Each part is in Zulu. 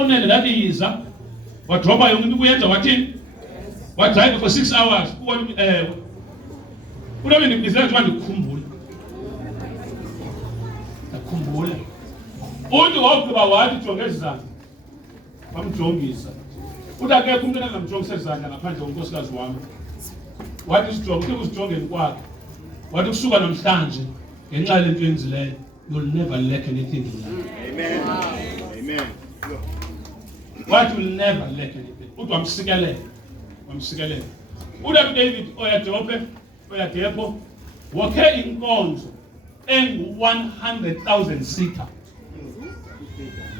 Unene labiza wadropa yonke into kuyenza wathini wadrive for 6 hours ubona unobe ngibizela nje ndikukhumbula uthi wawugqiba wathi jonge izandla bamjongisa uthi akekho umuntu engamjongisa izandla ngaphandle konkosikazi wami wathi usijonge uzijongeni kwakhe wathi kusuka namhlanje ngenxa lento yenzileyo you'll never lack anything in life. Amen. What will never lack anything. Uthi wamsikelela. uDavid David oyadepo wakhe inkonzo engu 100,000 seater.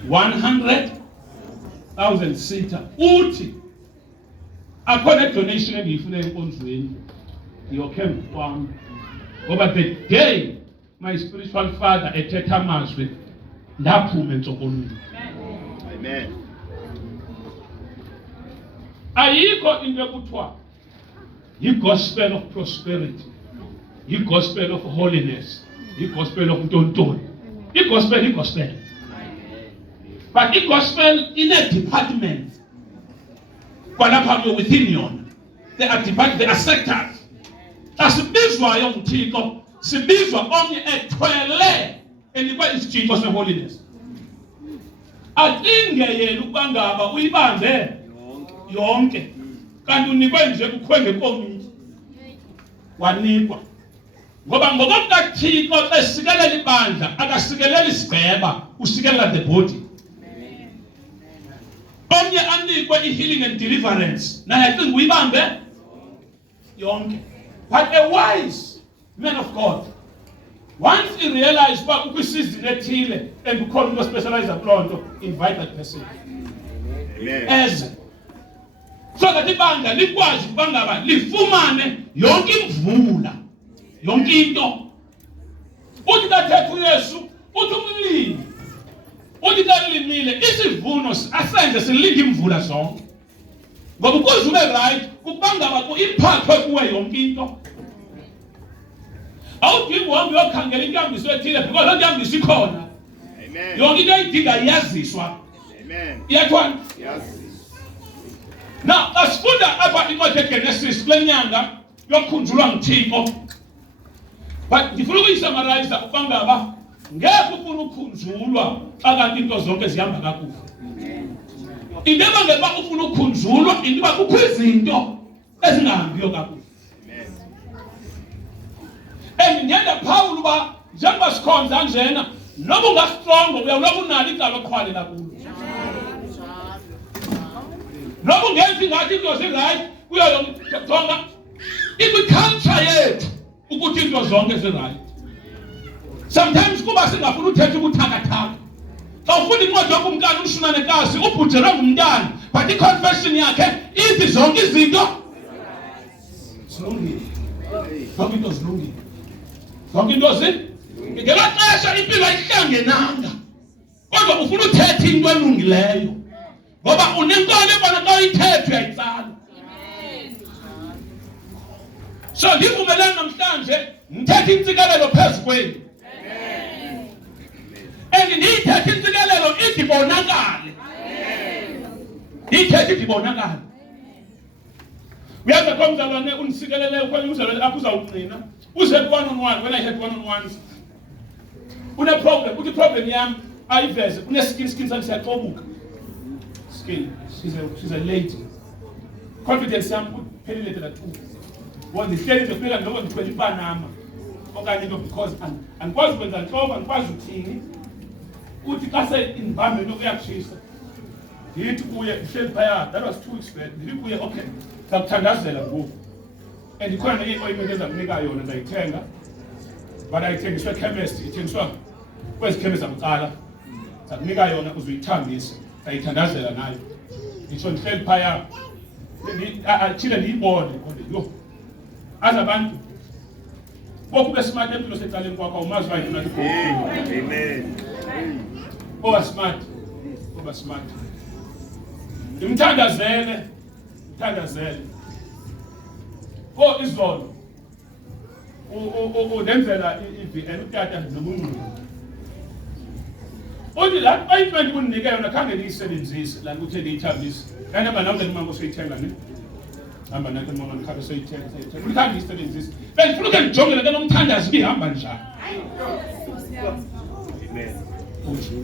100,000 seater. Uthi akhona donation engiyifuna enkonzweni ngiyokhe kwami. Ngoba the day my spiritual father ethetha amazwi ndaphuma entsokolweni. Amen. Ayikho into ekuthiwa yi-gospel of prosperity, yi-gospel of holiness, yi-gospel of ntontoni. I-gospel. But i-gospel in a department. Kwalapha within yona. There are departments, there are sectors. Asibizwayo uThixo, sibizwa omnye ethwele enikwa isitshintsho se-holiness. Acinge yena ukuba ngaba uyibanze yonke kanti unikwe nje kukhwenge komiti wanikwa ngoba ngokukaThixo esikelela ibandla akasikelela isigceba usikelela the body. Omnye anikwe i-healing and deliverance naye acinga uyibambe yonke. But a wise man of God, once he realized uba ukwisizini ethile and ukhona umuntu ospecialize kuloo nto, invite that person. Amen. So that ibandla likwazi ukuba ngaba lifumane yonke imvula yonke into. Uthi kathetha uYesu uthi umlimi uthi kalimile isivuno asenze silinge imvula zonke ngoba ukuze ube right ukuba ngaba iphathwe kuwe yonke into. Awudingi uhambe uyokhangela inkambiso ethile because loo nkambiso ikhona. Amen. Yonke into ayidinga iyaziswa. Amen. Iyathwana? Yes. Now, asifunda apha incwadi yeGenesis kule nyanga yokukhunjulwa nguThixo. But ngifuna ukuyisummarize ukuba ngaba ngeke ufuna ukukhunjulwa xa kanti into zonke zihamba kakuhle. Into ebangela ufuna ukukhunjulwa into yoba kukho izinto ezingahambiyo kakuhle. And ngenda Paul uba njengoba sikhonza njena noba ungastrong uyawuloba unalo icala oqhwalela kulo. Noba ungenzi ngathi into zi-right kuyo yonke ikwi-culture yethu ukuthi into zonke zi-right. Sometimes kuba singafuna uthetha ubuthakathaka. Xa ufunda incwadi yokumkani uShunanekazi ubhujelwe ngumntana but i-confession yakhe ithi zonke izinto zilungile. Zonke into zilungile. Zonke into ngela xesha impilo ayihlangenanga kodwa ufuna uthetha into elungileyo ngoba unenkolo ebona xa uyithetha uyayitsala. So ndivumelana namhlanje ngithetha intsikelelo phezu kwenu. And ndiyithetha intsikelelo idibonakale. Ndiyithetha idibonakale. Uyaza kwa mzalwane unisikelele kwa mzalwane apho uzawuqina uze one-on-one. When I had one-on-ones une problem uthi problem yami ayiveze une skin sakhe siyaxobuka. She's a lady. Confidence yami uphelele la two. One ndihleli nje phela ngoba ngithwele ipanama. Okanye into because andikwazi ukwenza inhlobo andikwazi ukuthini. Uthi xa se environment okuyakushisa. Ndithi kuye ndihleli phaya that was 2 weeks back. Ndithi kuye okay. Sakuthandazela ngoku. And ikhona nenye ointment ezakunika yona ndayithenga. But ayithengiswe chemist ithengiswa kwezi chemist zakuqala. Sakunika yona uzuyithambisa. Ayithandazela nayo. Ngisho ndihleli phaya athile ndiyibone kodwa yo azabantu bokube smart empilo secaleni kwakho umazi wayini nathi go. Amen. Oba smart. Imthandazele. Izolo ndenzela iVN utata nomuncu Uthi la ointment kunike yona khange niyisebenzise la ukuthi ngiyithabise. Kanti manje nawuze umango soyithenga ne. Hamba nathi mama ngikhabe soyithenga. Ulikhange niyisebenzise. Bengifuna ukuthi ngijongele ke nomthandazi bihamba njani. Amen.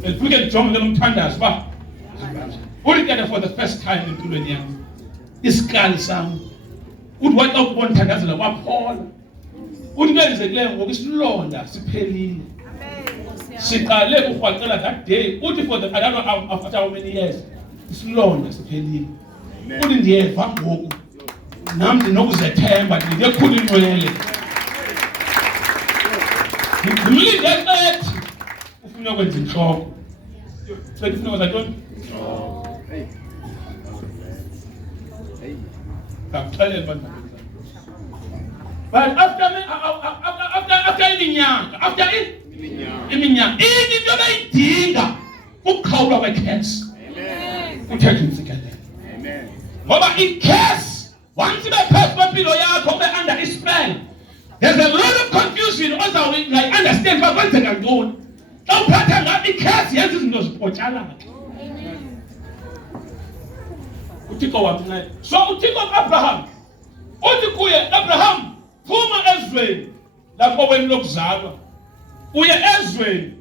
Bengifuna ngijongele nomthandazi ba. Ulikade for the first time empilweni yami. Isikali sami. Uthi wathi ukubona umthandazela kwaphola. Uthi kwenzekileyo ngoba isilonda siphelile. Siqale ukwaqela that day uthi for the I don't know after how many years isilonda siphelile. Uthi ndiyeva ngoku nami ndinokuzethemba ndiyekhula inwele. Ngimlinde ethi ufuna ukwenza inhloko. Sethi ufuna ukwenza ntoni? But after iminyaka into bayidinga ukukhawula kwekhensa uthethe insikelelo ngoba ikhesi once bephezu kwempilo yakho ube under ispell there's a lot of confusion ozawungayi-understand uba kwenzeka ntoni xa uphatha ngabi ikhesi yenza izinto zipotshalaka. uThixo wamnceda so uThixo ku-Abraham uthi kuye Abraham phuma ezweni lapho wena lokuzalwa uye ezweni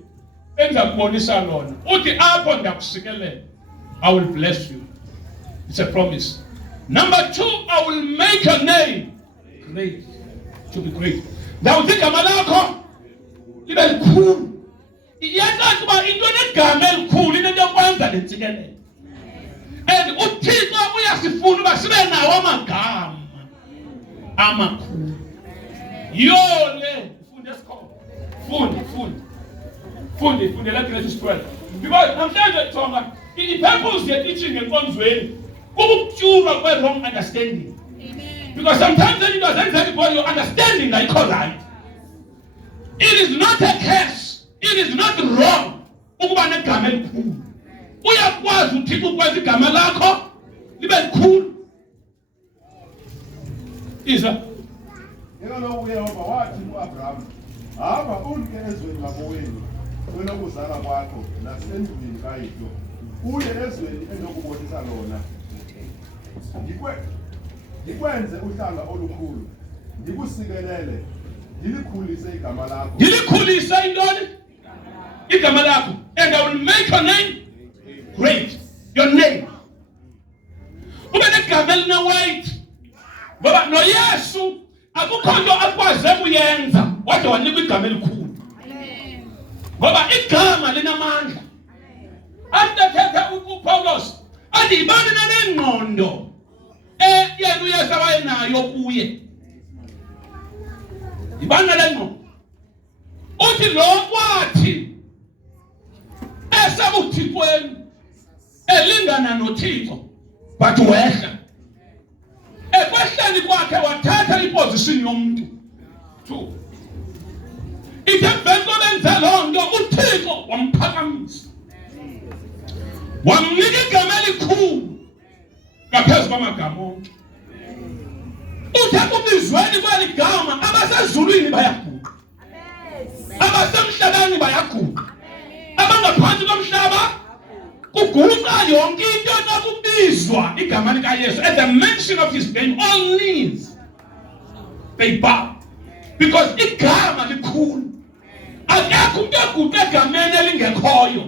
engizakubonisa lona uthi apho ndakusikelela I will bless you. It's a promise. Number 2, I will make your name great, to be great. Ndawuthi igama lakho libe likhulu. Iyacaca uba into enegama elikhulu into yokwenza lentsikelelo. And uThixo uyasifuna uba sibe nawo amagama amakhulu. Yole funde esikolo. Funde la grade 12. Because namhlanje Thonga i-purpose ye-teaching enkonzweni ukukutyulwa kwe-wrong understanding. Amen. Because sometimes when you don't for your understanding ayikho right. It is not a curse. It is not wrong ukuba negama elikhulu. Uyakwazi uThixo ukwenza igama lakho libe likhulu. Isa Uyehova wathi ku-Abraham, hamba ulike ezweni labowenu kwenokuzala kwakho nasendlwini kayihlo uye ezweni endokubonisa lona. Ngikwenze uhlanga olukhulu, ndikusikelele, ndilikhulise igama lakho. Ndilikhulise intoni? Igama lakho. And I will make your name great. Your name. Ube negama eline-weight. Ngoba noYesu akukho nto akwaze kuyenza wade wanikwa igama elikhulu. Ngoba igama linamandla. Andathetha uPawulos athi ibani nalengqondo yena uYesu awayenayo kuye. Ibani nalengqondo. Uthi lo kwathi esabuthixweni elingana noThixo but wehla. Ekwehleni kwakhe wathatha iposition yomuntu. 2. Ithembe kobenza lonto uThixo wamphakamisa. Wamnika igama elikhulu ngaphezu kwamagama onke. Uthe kubizweni kweligama abasezulwini bayaguqa. Abasemhlabeni bayaguqa. Abangaphansi komhlaba kuguqa yonke into nakubizwa igama likaYesu. At the mention of his name all knees they bow because igama likhulu. Akekho umuntu oguqa egameni elingekhoyo.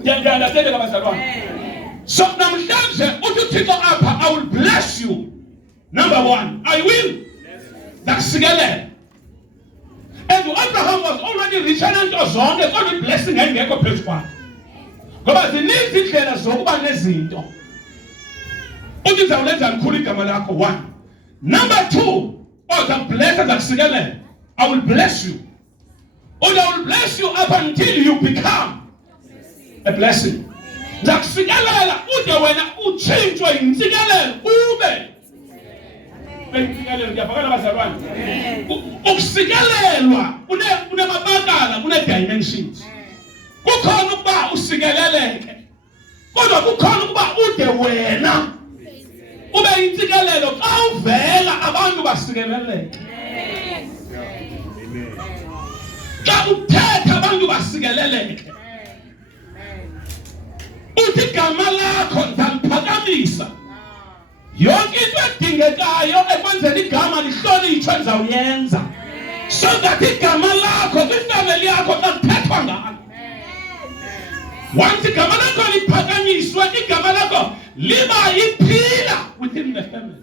Ndiyalandela kabazalwane. So namhlanje uthi uThixo apha I will bless you. Number 1, I will. Ndakusikelela. And Abraham was already rich and zonke kodwa blessing engekho phezu kwakhe. Ngoba zininzi indlela zokuba nezinto. Uthi zawulenza likhulu igama lakho 1. Number 2, the blessing ndakusikelela. I will bless you. And I will bless you up until you become a blessing. Ndakusikelela ude wena uchintshwe yinsikelelo ube. Bensikelelo ngiyabakala bazalwane. Ukusikelelwa kunemabakala kune-dimensions. Kukhona ukuba usikeleleke. Kodwa kukhona ukuba ude wena ube yinsikelelo xa uvela abantu basikeleleke. xa uthetha abantu basikeleleke. Uthi igama lakho ndaliphakamisa. Yonke into edingekayo ekwenzeni igama lihlonitshwe ndizawuyenza. So that igama lakho kwifamily yakho xa kuthethwa ngalo. Once igama lakho liphakanyiswe, igama lakho liba yiphila within the family.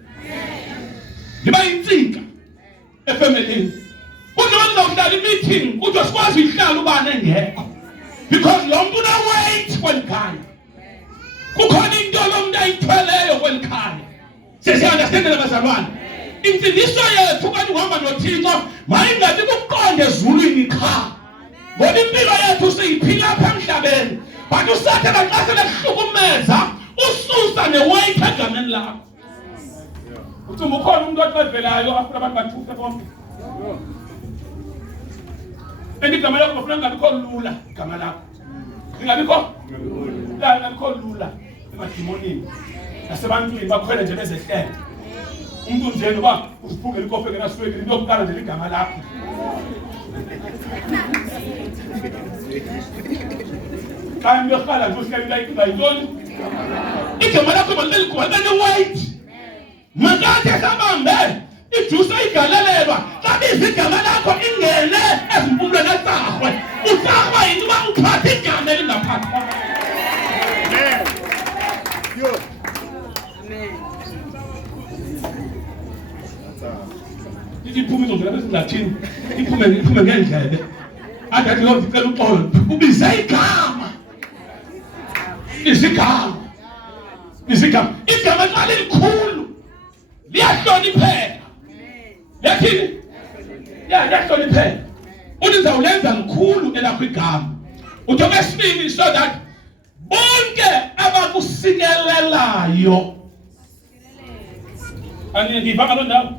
Liba yintsika efamilini. Unoza udlala i-meeting, uthi sikwazi ihlala ubani engekho. Because lo muntu una-weight kweli khaya. Kukhona into lo muntu ayithweleyo kweli khaya. Siyaunderstandela bazalwane. Imfundiso yethu kanti uhamba noThixo mayingathi kuqonde ezulwini qha. Ngoba impilo yethu siyiphila apha emhlabeni. But uSathane xa selehlukumeza ususa ne-weight egameni lakho. Ucinga ukhona umuntu oxevelayo afuna abantu bathuke bonke. Igama lakho bafuna ngabikho lula igama lakho. Ingabikho lula. Ngabikho lula emadimoni. Nasebantwini bakhwele nje bezehlele. Umuntu nje noba usiphungela ikofe ngenasweki into yokuqala nje igama lakho. Xa imekhala nje uhleli yintoni? Igama lakho balibelikhona bene-weight. Makathi esabambe ijusa igalelelwa xa biza igama lakho ingene ezimpumlweni esahwe. Usahwa yinto uba uphathe igama elingaphathwa. Iphume izovela besingathini. Iphume ngendlebe. Adathi lo ndicela uxolo. Ubize igama. Izigama. Igama xa lilikhulu liyahlonipheka. Yathini? Liyahlonipheka. Uthi ndizawulenza likhulu elakho igama. Uthi okwesibili so that bonke abakusikelelayo. Angiyiva ngaloo ndawo.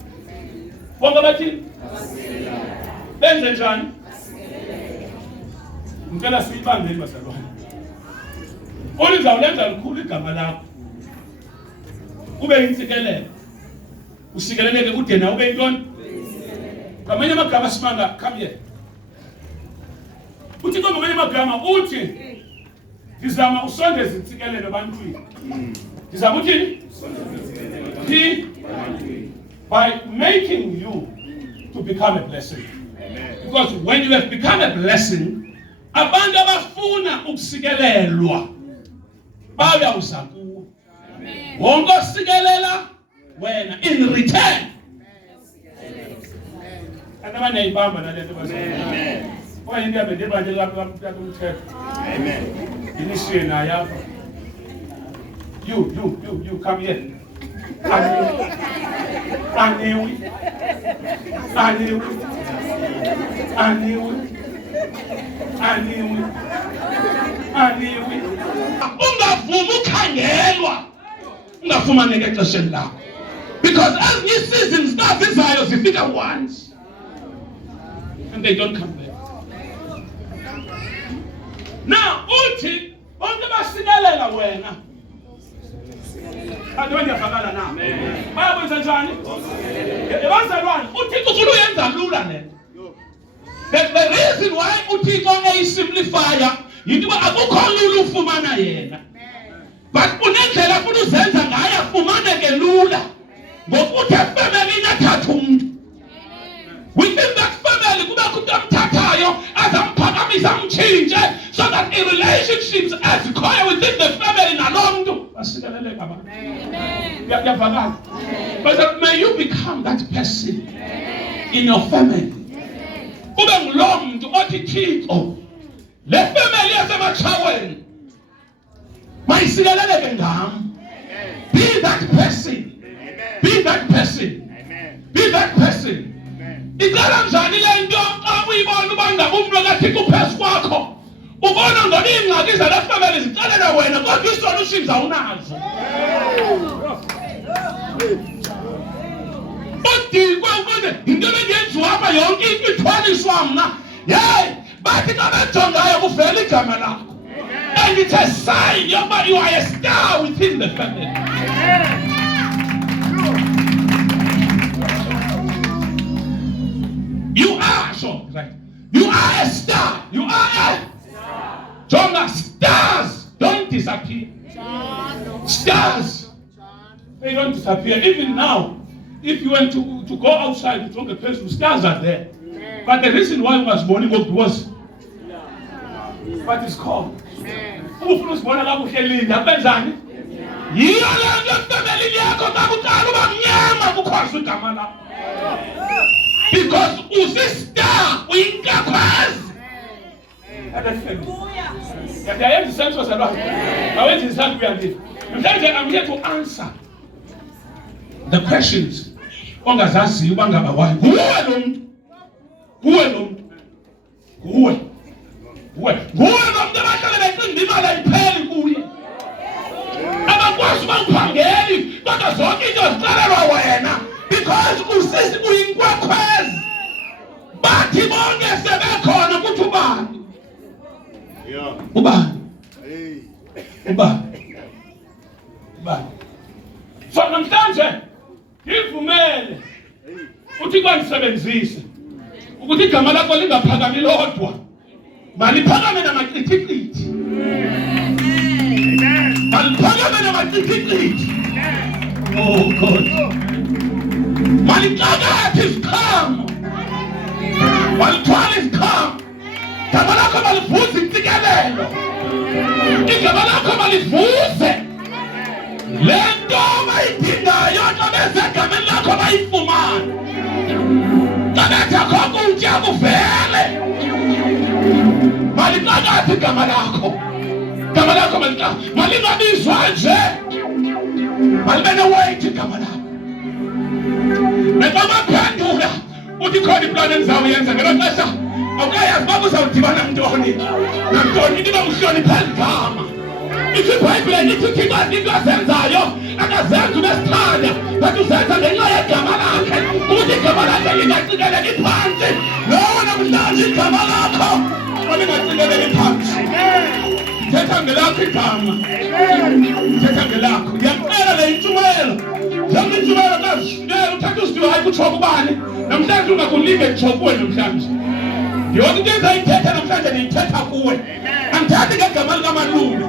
Bonke abathini? Benze njani? Ngicela siyibambeni bazalwane. Uthi ndizawulenza likhulu igama lakho. Ube yintsikelelo. Usikeleleke kude nawe ube yintoni? Ngamanye amagama simanga, come here. Uthi ngamanye amagama uthi ndizama usondeza intsikelelo ebantwini. Ndizama uthini? By making you to become a blessing. Because when you have become a blessing, abantu abafuna ukusikelelwa bayawuza kuwe. Wonke osikelela wena in return. Anabane ibamba nalento bazalwane. Oya into yabe ndibanje lapha umthetho. Amen. Inishiye naye apha. You come here. Aniwi. Ungavuma ukhangelwa. Ungafumaneka exesheni lakho. Because as new seasons start izayo zifika once. And they don't come back. Now, uthi bonke basikelela wena. Adonye yafakala na. Bayakwenza njani? Ebazalwane, uThixo ufuna uyenza lula le. The reason why uThixo eyisimplifier yinto uba akukho lula ufumana yena. But unendlela afuna uzenza ngayo afumaneke lula. Ngokuthi efamily inathatha umuntu. Within that family kubekho umuntu amthathayo azamphakamisa amtshintshe so that in relationships ezikhoyo within the family nalo muntu basikeleleka abantu. Yavakala. But may you become that person in your family. Ube ngulo muntu othi Thixo le family yasemachaweni mayisikeleleke ngami. Be that person. Be that person. Be that person. Icala njani le nto xa uyibona uba ngabe umntu akaThixo phezu kwakho ubona ngoba iingxaki zale family zicalela wena kodwa isolutions awunazo. Udikwe ukuze into ebengenziwa apha yonke into ithwaliswa mna. Yeyi bathi xa bejongayo kuvela igama lakho. And it's a sign yokuba you are a star within the family. You are, sure, right. You are are a star. You are a star. Stars don't disappear. Stars, they don't disappear. Even now, if you went to go outside to talk a person, stars are there. But the reason why I was born was what is called. Ufuna usibona kakuhle linda benzani? Yiyo lento family yakho kakuqala uba mnyama kukhoswa igama lakho. Because usistar uyinkakhwazi. Yayenza isenzo salwa. Awenza isandla kuyandile. Mhlawumbe I'm here to answer the questions ongazaziyo bangaba wayo. Nguwe lo muntu. Nguwe lo muntu. Nguwe lo muntu abahlala becinga imali ayipheli kuye. Abakwazi bangiphangeli kodwa zonke into ziqalelwa wena because usisi uyinkwakhwezi. Bathi bonke sebekhona kuthi ubani? Ubani? So namhlanje ngivumele uthi kwangisebenzise ukuthi igama lakho lingaphakami lodwa. Maliphakame namaqithiqithi. Maliphakame namaqithiqithi. Oh God. Maliqakathi isikhamu. Malithwala isikhamu. Igama lakho malivuze intsikelelo. Igama lakho malivuze. Lento bayidingayo xa besegameni lakho bayifumane. Kabetha khona ukutya kuvele. Maliqakathi igama lakho. Igama lakho malingabizwa nje. Malibe neweight igama lakho. Nabaphendula uthi khona iplan endizawuyenza ngelo xesha awukayazi uba uzawudibana ntoni nantoni into bamhlonipha igama. Ithi iBhayibhile ithi uThixo into azenzayo akazenzi ubesithanda but uzenza ngenxa yegama lakhe ukuthi igama lakhe lingacikeleki phansi. Lowo namhlanje igama lakho lingacikeleki phansi. Thetha ngelakho igama. Thetha ngelakho. Ngiyacela le intshumayelo. Zonke intshumayelo kazishiyela uthatha usithi hayi kutsho kubani. Namhlanje ungakulinge kutsho kuwe namhlanje. Yonke into ezayithetha namhlanje ndiyithetha kuwe. Andithethi ngegama likamalungu.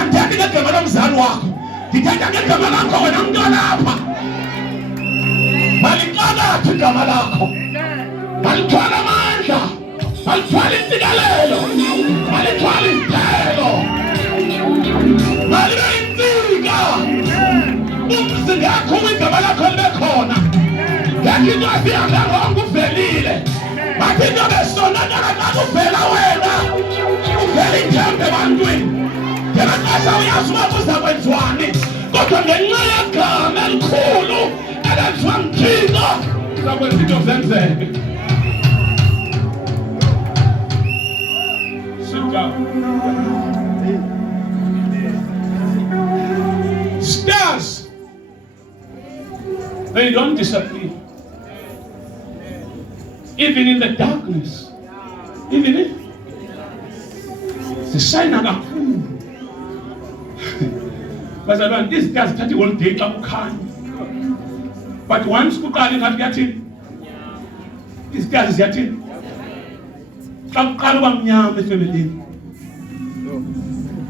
Andithethi ngegama lomzali wakho. Ndithetha ngegama lakho wena mntu walapha. Maliqakathi igama lakho. Malithwala amandla. Malithwala intsikelelo. Malithwala izithelo. Malibe intsika. Umzimba wakho igama lakho libe khona. Yakho into asihamba ngonke uvelile. Bathi into besonakala xa kuvela wena. Uvela ithemba ebantwini. Ngemaxesha uyazi uba kuzakwenziwani. Kodwa ngenxa yegama elikhulu elenziwa nguThixo kuzakwenza into zenzeke. Stars, they don't disappear. Even in the darkness, even if the shine kakhulu. Bazalwane, these stars thathi all day xa kukhanya. But once kuqala ngathi kuyathini? Izitars ziyathini? Xa kuqala uba mnyama efemelini.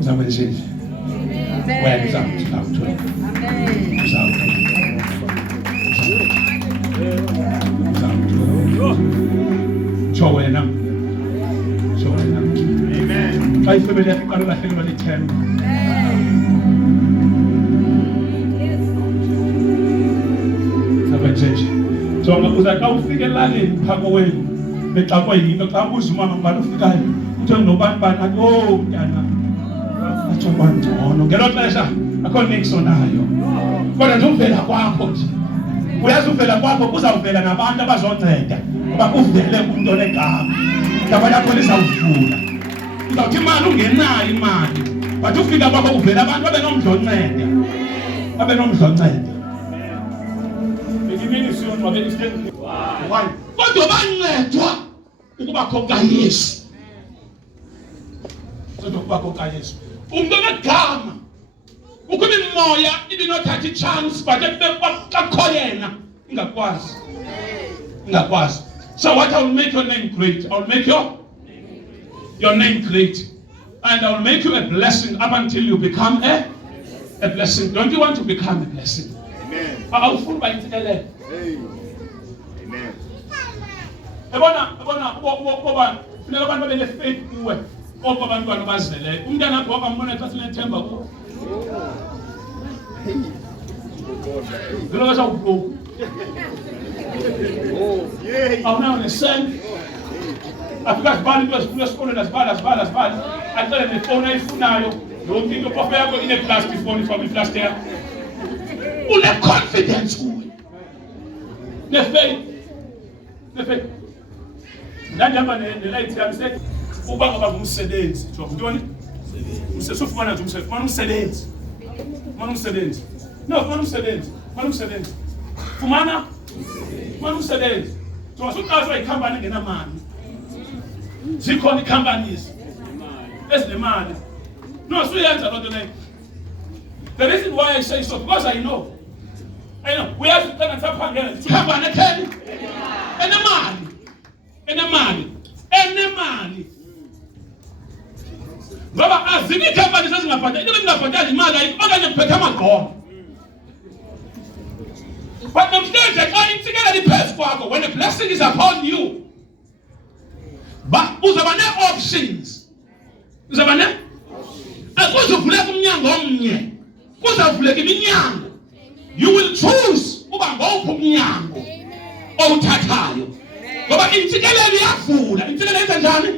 Uzakwenza nje. Wena uzawuthola. Tsho wena. Amen. Xa ifemeli yakho iqala ulahlekelwa lithemba. Uzakwenza. Jonga uzathi xa ufika elalini phako wenu bexakwe yinto xa ubuza umama ngubani ufikayo uthi nobani bani athi oh mntana atsho kwangcono ngelo xesha akho nix onayo kodwa nje uvela kwakho nje uyazi uvela kwakho kuzawuvela nabantu abazonceda ngoba kuvele umuntu onegama igama lakho lizawuvula uzawuthi imali ungenayo imali but ufika kwakho kuvela abantu abenomdlonceda kodwa bancedwa ukuba khona kaYesu. Kodwa ukuba khona kaYesu. Umuntu onegama. Ukuba imoya ibinothatha ichance but akukho yena ingakwazi. So what I will make your name great. I will make your your name great. And I will make you a blessing up until you become a blessing. Don't you want to become a blessing? Amen. Awufuna uba insikelelo. Amen. Ebona ngoba funeka abantu babe faith kuwe. Oba abantwana bazeleyo. Umntana wakho wakambona xa sinethemba kuwe. Ngilokho sawubhuku. Awunayo nesent. Afika sibali into ezifuna esikoleni asibali. Acele nefoni ayifunayo. Yonke into phofu yakho ine-plastic phone from i-plastic yakho. Une-confidence kuwe. Ne-faith. Ndandihamba ne-light yami sethi uba ngaba ngumsebenzi. Ntoni? Usufumana nje umsebenzi. Fumana umsebenzi. No, fumana umsebenzi. Fumana umsebenzi. So wasuqashwa ikhampani engenamali. Zikhona i-companies ezinemali. No, suyenza loo nto leyo. The reason why I say so, because I know. We have to turn and start pangela. Ikhampani ekheni enemali. Ngoba azikho ikhampani sezingabhatali. Into engabhatali imali ayikho okanye kuphethe amagqomo. But namhlanje xa intsikelelo iphezu kwakho, when a blessing is upon you, but uzaba ne-options. Akuzuvuleka umnyango omnye. Kuzavuleka iminyango. You will choose uba ngowuphi umnyango owuthathayo. Ngoba intsikelelo iyavula. Intsikelelo yenza njani?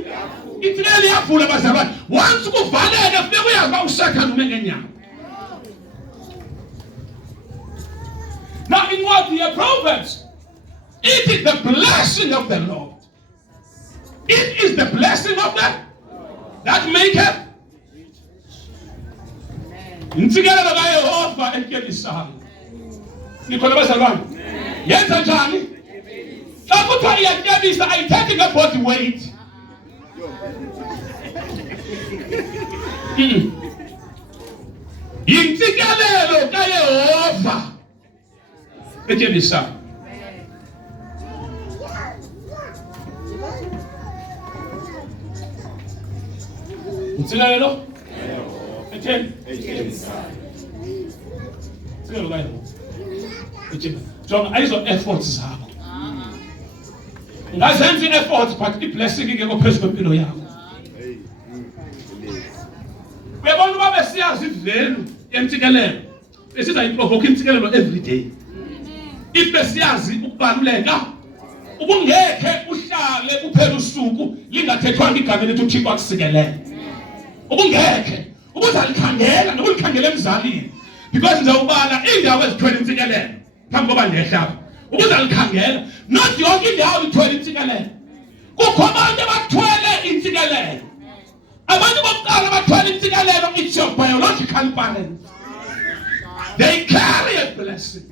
Intsikelelo iyavula bazalwane. Once kuvaleke funeka uyazi uba uSathane ume ngenyawo. Now in what the Proverbs, it is the blessing of the Lord. It is the blessing of that maketh. Intsikelelo kaYehova etyelisayo. Nikhona bazalwane. Yenza njani? Xa kuthiwa iyatyebisa ayithethi nge-body weight. Yintsikelelo kaYehova etyelisayo. Intsikelelo etheni? Intsikelelo kaYehova. Jonga ayizo efforts zakho. Ungazenza i-efforts but i-blessing ingekho phezu kwempilo yakho. Uyabona uba besiyazi ivelu yentsikelelo, besizayiprovoke intsikelelo every day. If besiyazi ukubaluleka, ubungekhe uhlale kuphela usuku lingathethwanga igama elithi uThixo akusikelele. Ubungekhe ubuzalikhangela nokulikhangela emzalini, because ndizawubala iindawo ezithwele intsikelelo phambi koba ndehlapha. Ubuzalikhangela not yonke indawo ithwele intsikelelo. Kukho abantu abathwele intsikelelo. Abantu bokuqala abathwele intsikelelo, it's your biological parents. They carry a blessing.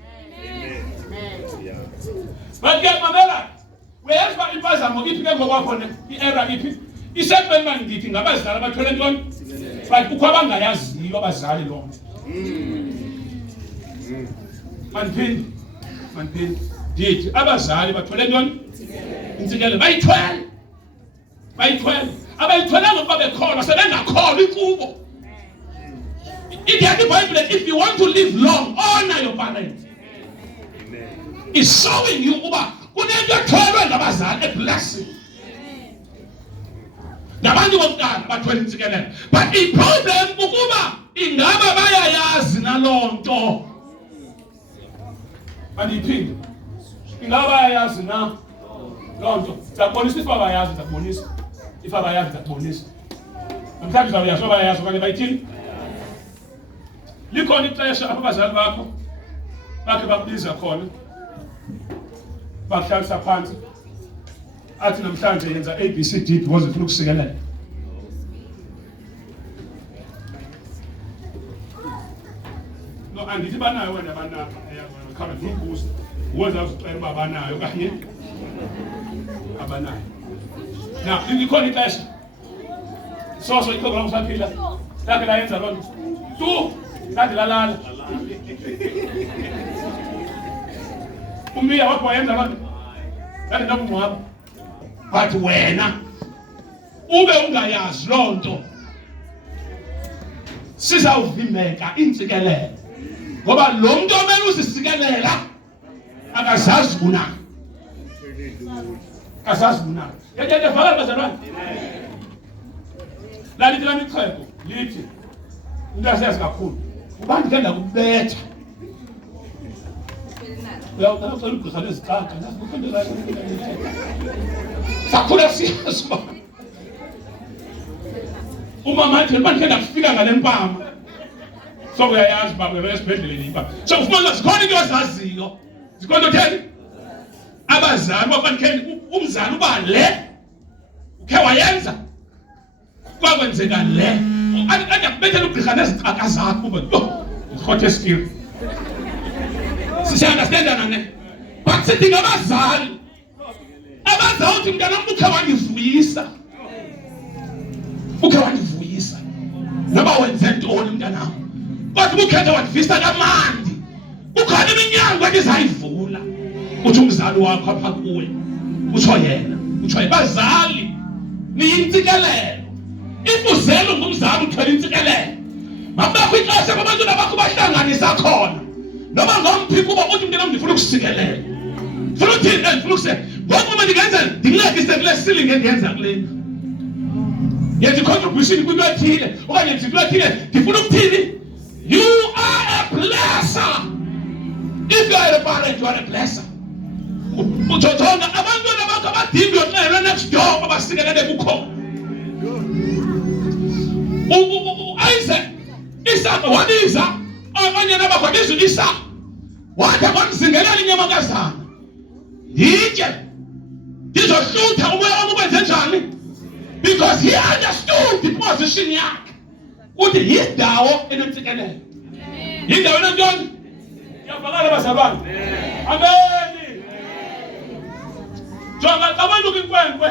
But ngiyamamela, uyazi uba impazamo iphi ke ngokwakho i-era iphi? Isekubeni uba ndithi ngabazali abathwele ntoni? But kukho abangayaziyo abazali loo nto. Mandiphinde. Ndithi abazali bathwele ntoni? Intsikelelo. Bayithwele. Abayithwelanga ukuba bekholwa, sebengakholwa ikubo. Ithi iBhayibhile, if you want to live long, honor your parents. Is showing you uba kunento ethwelwe ngabazali, a blessing. Nabantu bokuqala bathwele intsikelelo, but i-problem ukuba ingaba bayayazi naloo nto. Mandiphinde, ingaba bayayazi na loo nto. Ndizakubonisa if abayazi, ndizakubonisa. If abayazi, ndizakubonisa. Namhlanje uzawuyazi abayazi okanye bayithini. Likhona ixesha apho abazali bakho bakhe bakubiza khona, bakuhlalisa phansi, athi namhlanje yenza ABCD because ufuna ukusikelela. No, andithi banayo wena banayo. Khona ngikubuza. Uwenza uzicela uba banayo kanye abanayo. Now, likhona ixesha. Soso iprogram usaphila. Lakhe layenza loo nto. Tu kade lalala. Umiya wakho wayenza loo nto. Kade ndakungcwaba. But wena ube ungayazi lonto sizawuvimeka intsikelelo ngoba lo muntu omele uzisikelela akazazi kuna yayade faka bazalwane lalithi lami ichebo lithi into asiyazi kakhulu ubantu ngenda kubetha uyawucela ugqirha lezixaka sakhula siyazi uba umama athi uba ndikhe kufika ngale mpama so uyayazi uba uyabeka esibhedleleni impama so ufumana zikhona into ozaziyo zikhona otheni abazali bakwanikeni umzali uba le ukhe wayenza kwakwenzeka le ade akubethela ugqirha nezixaka zakho uba hot skill siyaunderstandana ne but sidinga abazali abazawuthi mntanam ukhe wandivuyisa noba wenze ntoni mntanam kodwa ukhethe wandivisa kamandi ukhona iminyango endizayivula uthi umzali wakho apha kuwe utsho bazali niyintsikelelo ifuzelo ngumzali uthwele intsikelelo mabakho ixesha kwabantwana bakho bahlanganisa khona noma ngomphi kuba uthi mntanam ndifuna ukusikelela funa uthini ndifuna ukusikelela ngoku uma ndingenza ndincedise kule ceiling endiyenza kule yenza i-contribution kwinto ethile okanye nje into ethile ndifuna ukuthini you are a blesser if you are a parent you are a blesser ujojonga abantwana bakho abadinga uyoxelelwa next door abasikelele kukhona Isaka wadiza abanyana bakho abizwe Isaka wathi kwamzingelela inyamazana yitye ndizohlutha umoya wakwenze njani because he understood the position yakhe uthi yindawo enentsikelelo yindawo enantoni yavakala bazalwane amen jonga abantu kwinkwenkwe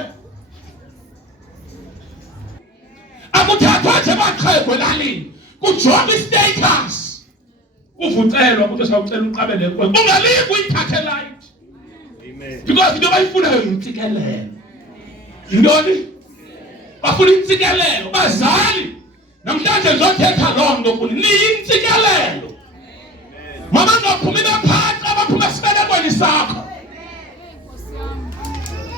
akuthathwa nje baxhego elalini kujonga istatus uvutselwa ukuthi sawucela uqabele enkwenkwe ungaliki uyithathe light amen because into bayifunayo yintsikelelo yintoni bafuna intsikelelo bazali namhlanje ngizothetha loo nto kuni niyintsikelelo mama ngaphumi baphathi abaphuma esibelekweni sakho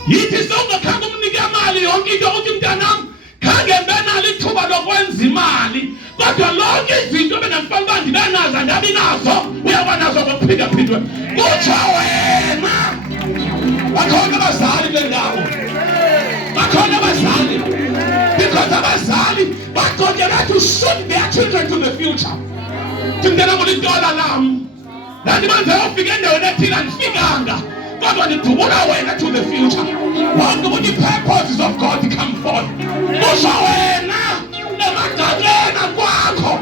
yithi sowungakhange umnike imali yonke into uthi mntanam khange benalo ithuba lokwenza imali kodwa lonke izinto benamfanele ndibenazo ndabinazo uyabanazo ngokuphindwaphindwe kutsho wena bakhona abazali bendawo bakhona abazali because abazali baqokelwa to shoot their children to the future timntana kulintola lam ndandibanze ufike endaweni ethile andifikanga kodwa ndidubula wena to the future wonke ukuthi i-purposes of God come forth kusho wena emadalena kwakho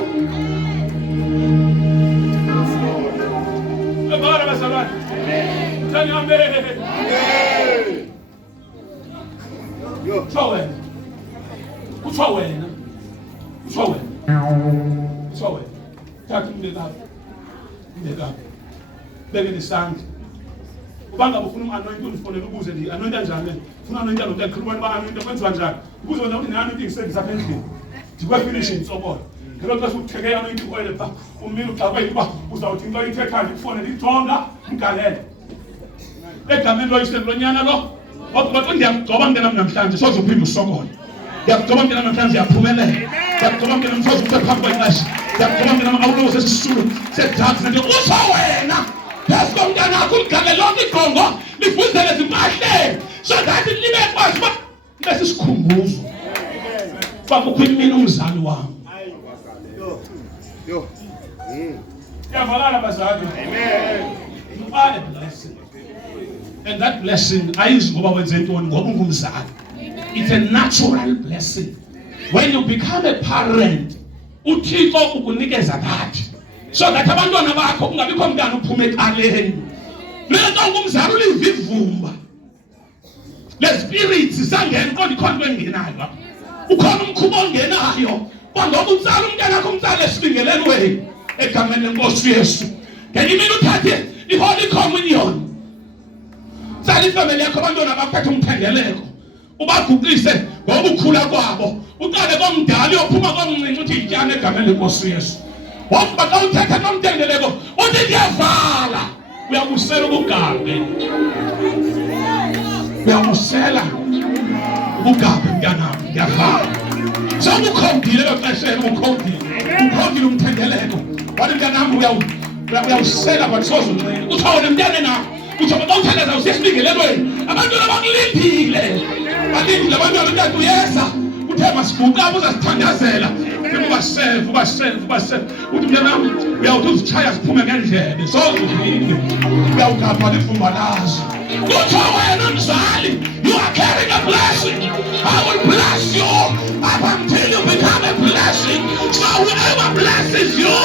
ebara bazalwane tanyambe Utsho wena thatha imbekapho beke nesandla ubanga ufuna umanointi uzifonela ubuze ndi-anointa njani ufuna anointa lo nto eqhulumani ba-anointa kwenziwa njani ubuze wena ukuthi ne-anointing service apha endlini ndikwefinishi intsokolo ngelo xesha ukutheke i-anointing oil pha umile uxakweni uba uzawuthi into oyithethayo ndikufonele ijonga mgalele egameni loyiselulonyana lo kodwa ndiyakugcoba mntanam namhlanje soze uphinde usokole ndiyakugcoba mntanam namhlanje uyaphumelela ndiyakugcoba mntanam soze ube phambi kwexesha ndiyakugcoba mntanam awulowo sesisulu sedrags nento utsho wena phezu komntanakho uligale lonke igqongo livuzele zimpahleni so that libe kwazi uba libe sisikhumbuzo uba kukho imini umzali wam yavalala bazali you are a blessing and that blessing ayizi ngoba wenze ntoni ngoba ungumzali it's a natural blessing when you become a parent uthixo ukunikeza kathi so that abantwana bakho kungabikho mntana uphume ekaleni lento ngumzali ulivivumba le spirits sangena kodwa ikhona engenayo ukhona umkhubo ongenayo ngoba umzali umntana wakho umzali esibingelelweni egameni lenkosi Yesu ngenye imini uthathe i-Holy Communion sali family yakho abantwana bakuphethe umphendeleko ubaguqise ngokukhula kwabo, uqale komdala uyophuma komncinci uthi ityana egameni lenkosi Yesu. Womba xa uthetha nomntendeleko uthi ndiyavala, uyabusela ubugabe, uyabusela ubugabe mntanam, ndiyavala. Sewukukhodile baxesheni, ukhodile umthendeleko. Wathi mntanam uyawusela kwasozo unxele. Kuthiwa wena mntane na, kuthiwa xa uthandaza usesilingelelweni. Abantwana bakulindile, balindile abantwana utata uyeza. Uthe masiguqa apho uzasithandazela. Ubaseve. Uthi mntanam uyawuthi uzitshaya ziphume ngendlebe. Soze uzilinde. Uyawugabha livumba lazo. Kuthiwa wena mzali, you are carrying a blessing. I will bless you up until you become a blessing. So whoever blesses you,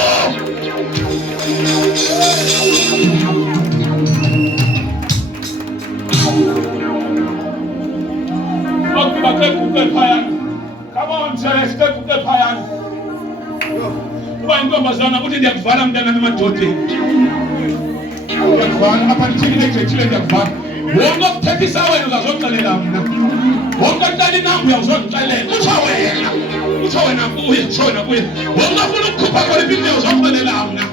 come on, church, uba intombazana uthi ndiyakuvala mntanami emadodeni, ndiyakuvala apha ndithini ejethile, ndiyakuvala. Wonke okuthethisa wena uzazoxelela mna, wonke ntali nam uyawuzondixelela. Utsho wena kuye, wonke afuna ukukhupha khona impilo uzoxelela mna.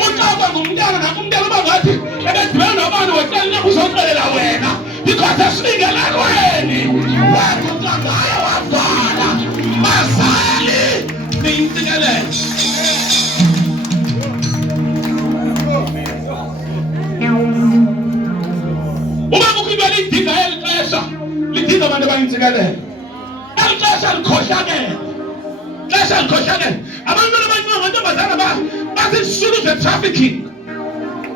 Uxakwa ngumntana nakumntana uba ngathi ebedibana nabani wexela nam uzoxelela wena, because esilingelelweni wena uqangayo wavala. Bazali niyintsikelele. Uba kukho into elidinga eli xesha, lidinga abantu abayintsikelelo. Eli xesha likhohlakele, abantwana abancinci amantombazana bazisisulu ze-trafficking.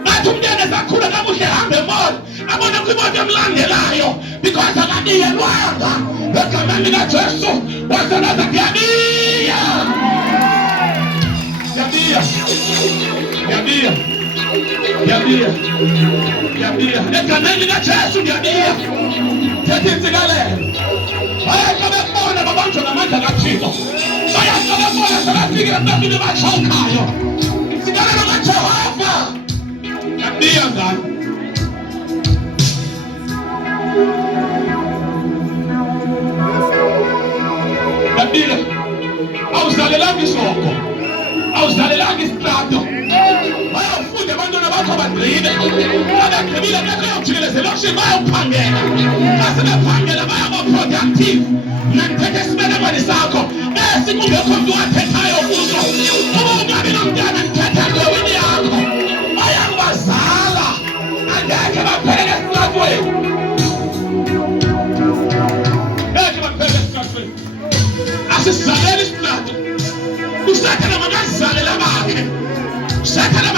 Bathi umntana esakhula kakuhle hambe emoto, abone kwimoto emlandelayo because akabiyelwanga. Egameni likaJesu wasenaza ndiyabiya. Egameni likaJesu ndiyabiya. Thetha intsikelelo. Bayaxa bebona babanjwa ngamandla kaThixo, bayaxa bebona sebafikile ebantwini batshokayo. Intsikelelo kaJehova. Ndiyabiya ngani. Ndiyabiya. Awuzalelanga isoko, awuzalelanga isitrato. Bayafunda abantwana bakho bagqibe. Abagqibile bekho yokujikeleza elokishini bayokuphangela. Xa sebephangela bayaba productive. Nanthetha esibelekweni sakho esikungekho mntu wathethayo kuso. Uba ungabi nomntana ndithetha endaweni yakho. Bayakubazala, angekhe baphelele esitratweni. Asizaleli isitrato. Usathana makazizalela bakhe. Usathana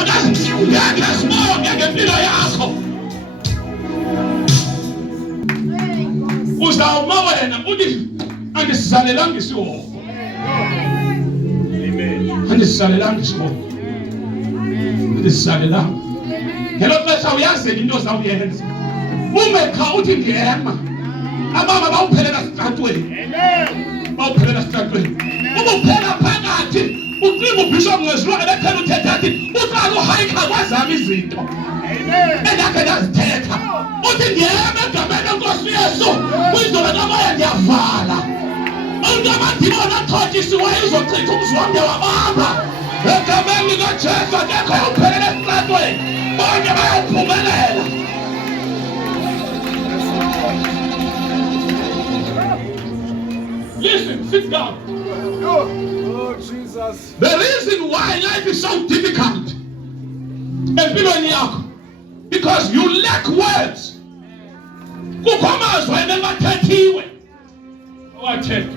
ngeke sibonge ngempilo yakho. Uzawuma wena uthi andisizalelanga isihogo. Andisizalelanga isihogo. Andisizalelanga. Ngelo xesha uyazela into zawuyenza. Umekha uthi ngema. Ababa bawuphelela esitratweni. Bawuphelela esitratweni. Ubuphela phakathi. Ucima uBishop Ngezilwa ebethela uthetha athi uqala uhayikha kwazama izinto. Endakhe ndazithetha. Uthi ndiyema egameni lenkosi Yesu. Kwizoba kamoya ndiyavala. Umuntu amadimoni axhotyisiweyo uzochitha umzwamde wabamba. Egameni likaJesu akekho yawuphelela esitratweni. Bonke bayawuphumelela. Listen, sit down. Oh, Jesus. The reason why life is so difficult empilweni yakho, because you lack words. Kukho amazwi ebengathethiwe owathetha.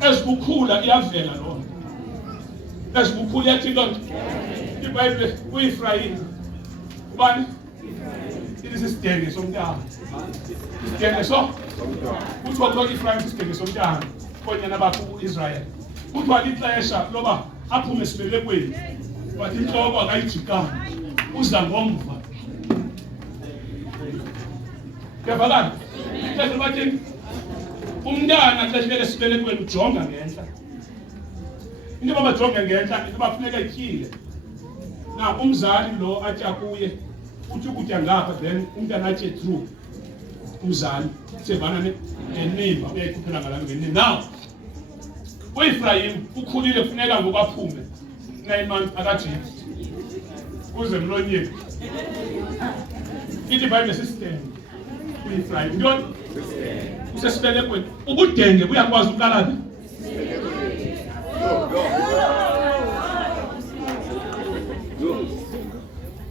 Esikukhula iyavela loo nto. Esikukhula yathi loo nto. iBhayibhile uEfrayimi ubani? Isidenge somntana. Isidenge so? Kuthiwa lo Efrayimi isidenge somntana. Konyana bakho uIsrael. Kuthiwa lixesha loba aphume esibelekweni. Wathi inhloko akayijikanga. Uza ngomva. Kuyavakala? Ixesha bathini? Umntana xa sibele esibelekweni ujonga ngenhla. Into babajonge ngenhla into bafuneka ityile. Na umzali lo atya kuye uthi ukutya ngapha then umntana atye through. umzali sevana nenimba uyayikhuphela ngalami ngenimba. Now uEfrayim ukhulile kufuneka ngokaphume 9 months akajiki uze mlonyeni ithi Bible system uEfrayim ntoni usesibelekweni ubudenge buyakwazi uqala phi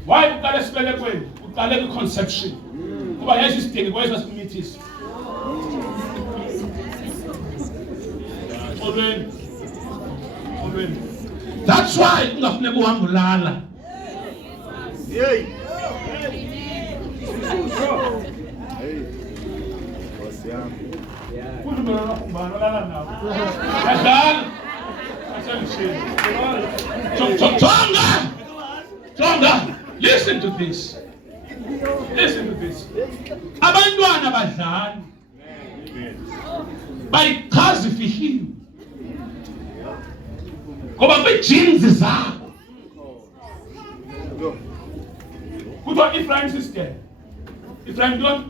why uqala esibelekweni uqale kwi-conception kuba yesu isidenge kwesa simithisa olweni that's why ungafuneka uhambe ulala Hey. Jonga, listen to this. Abantwana badlala bayichaza ifihlile ngoba kwi-genes zabo kuthiwa Ephraim system. Ephraim don't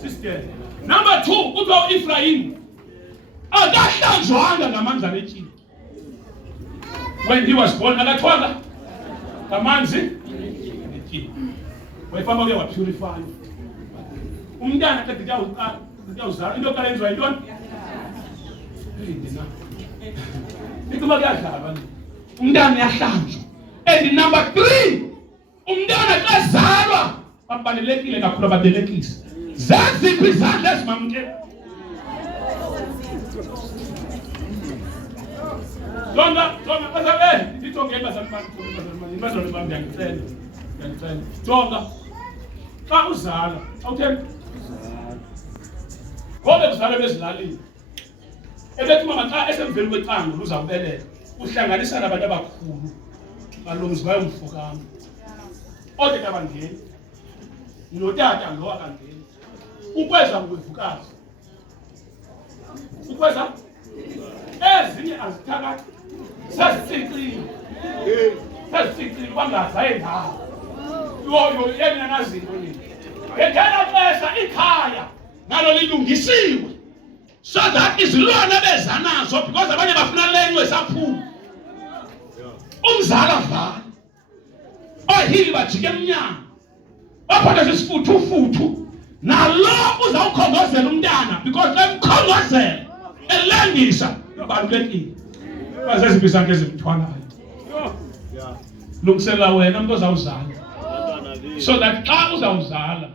system. Number 2, kuthiwa Ephraim akahlanjwanga ngamandla betshini. When he was born akathwanga ngamanzi betshini. Wayefamba kuye wapurify. Umntana xa uyawuzala into yokuqala yenziwa yintoni? Ikuba kuyadlala umntana uyahlanjwa. And number 3, umntana xa zalwa babalulekile kakhulu ababelekisi. Zaziphi izandla ezimamkela? Jonga, bazabe ijonge bazalwane bami ngiyacela. Jonga. Xa uzala, awutheni? Ngoba uzalwa bezilalini. Ebethi mama xa esemveni kwecango luzawubelela, uhlanganisa nabantu abakhulu. Balomzi bayomfukama. Odeka abangeni. Notata lo akangeni. Ukweza ngwevukazi. Ukweza ezinye azithakathi. Sasitsikile. Sasitsikile bangazaye ndawo. Yo yena nazinto nini. Ngethela xesha ikhaya nalo lilungisiwe. So that izilwana beza nazo because abanye bafuna lenywe saphuma. Umzala vala. Ohili bajike emnyango. Baphatha isifuthu nalo uzawukhongozela umntana because emkhongozela elengisa babalulekile. Bazeziphi izandla ezimthwalayo. Lungisela wena umuntu ozawuzala. So that xa uzawuzala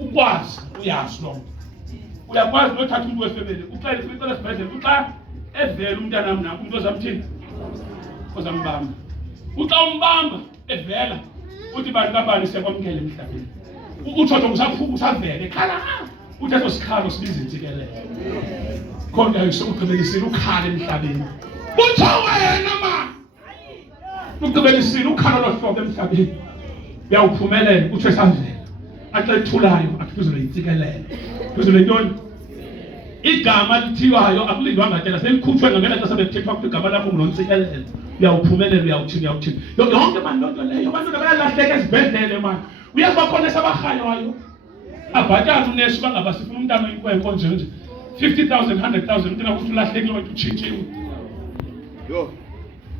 ukwazi uyazi lo. Uyakwazi nothatha umuntu wefamily uxela isicelo esibhedlela uxa evela umntana nami umuntu ozamthini ozambamba. Uxa umbamba evela uthi bantu kabani sekwamkele emhlabeni. Uthotho usaphuma usavele ekhala uthi eso sikhalo sibiza intsikelelo. Khona usugqibelisile ukhala emhlabeni. Utho wena ma. Ugqibelisile ukhala lohlobo emhlabeni. Uyawuphumelela uthi esavela. Axa ethulayo athuzele intsikelelo. Thuzele ntoni? Igama lithiwayo akulindwanga tela selikhutshwe ngangena xa sebethethwa ukuthi igama lakho ngontsikelelo. Uyawuphumelela uyawuthini. Yonke manje lonto leyo abantu bayalahleka ezibhedlele manje. Uyazi khona esabahaywayo. Abhatala unesi bangaba sifuna umntana oyinkwenkwe nje 50,000 100,000 umntana ukuthi ulahlekile wathi utshintshiwe. Yo.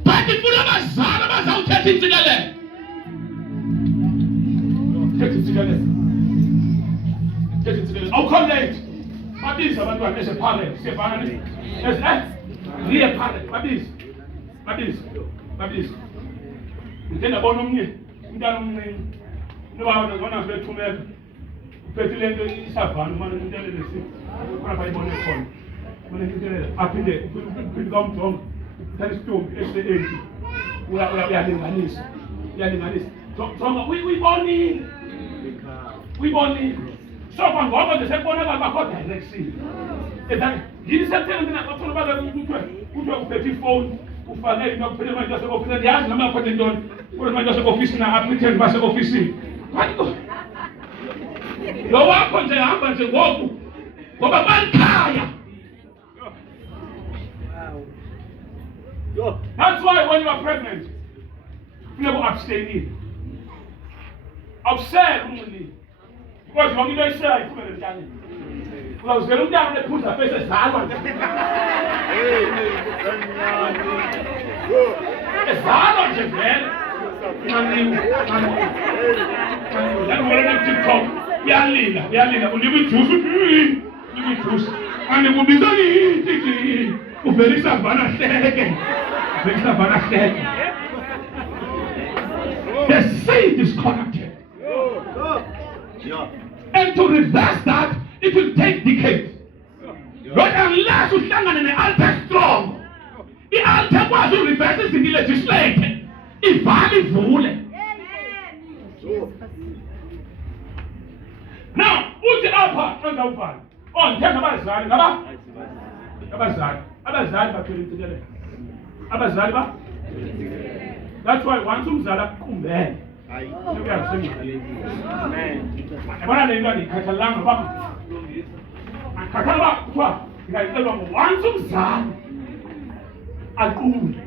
Bathi funa abazali bazawuthetha intsikelelo. Thetha intsikelelo. Awukhonlate. Babiza abantwana eseparent sefana ne. Real parent babiza. Ngithanda bona omnye umntana omncane. Noba ngona sebethumela. Phethe lento isavana manje umntana lesi. Khona bayibone khona. Mina ngitshela aphinde kamjonga. Thatha isitombi ese80. Uyalinganisa. Jonga uyibonile. So ngoba nje sekubonakala bakho direction. Yini sekutheni mina ngakuthola baza kuthiwa uphethe ifone ufake into kuphela manje yaseoffice ndiyazi noma yaphethe intoni kodwa manje yaseoffice na applicant baseoffice. Lo wakho nje hamba nje ngoku ngoba balikhaya. That's why when you are pregnant you never abstain. Abstain only. Kodwa yonke into ayishayo iphumele emntaneni. Uzawuzela umntana onephuza bese ezalwa nje. Ezalwa nje vele. Ngiyabona TikTok. Uyalila. Unika ijuice. Unika ijuice. Anikubiza ngithi uvela isavana hleke. The seed is corrupted. And to reverse that, it will take decades. But unless uhlangane ne-altar strong, i-altar kwazi ureverse izinto legislate, ivale ivule. Now, uthi apha enza uvalo. Ngithenga abazali ngaba? Abazali bathwele intsikelelo. Abazali ba? That's why once umzali akuqumbele. Yabona le nto andiyikhathalelanga ba? Akhathala ba kuthiwa ndingayicelwa once umzali aqumbe.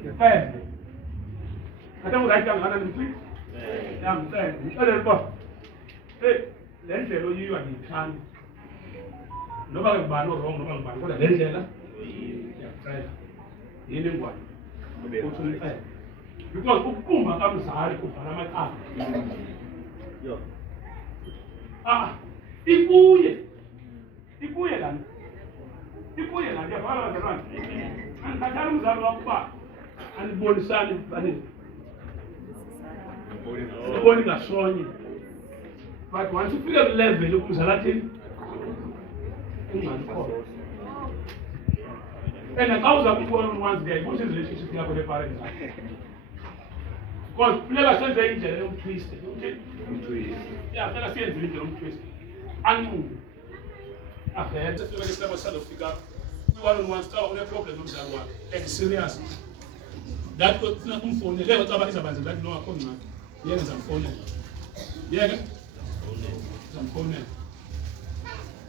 Ngicele. Kade ngizayitya ngana nemfiki? Ngicele. Ngicele uba le ndlela oyiyo andiyithandi. Noba ngubani wrong noba ngubani kodwa le ndlela ngiyacela. Yini ngwane? Uthi unicele. Because ukuqumba kamzali kuvala amaqanda. Ikuye lana. Ndiyabhala bazalwane. Andikhathali umzali wakho uba andibonisani banini. Ndiboni ngasonye. But once you figure the level of umzalathini, ungakhona. And a thousand people once there, what's his relationship here with the parents? Because never says the angel, they don't twist it. Yeah, never says the angel, don't twist it. And I've heard that when it's never said of figure, we want one star on a problem of that one. Like serious. That was not phone. The level of about that no account. Yes, I'm phoning. Yeah. I'm phoning.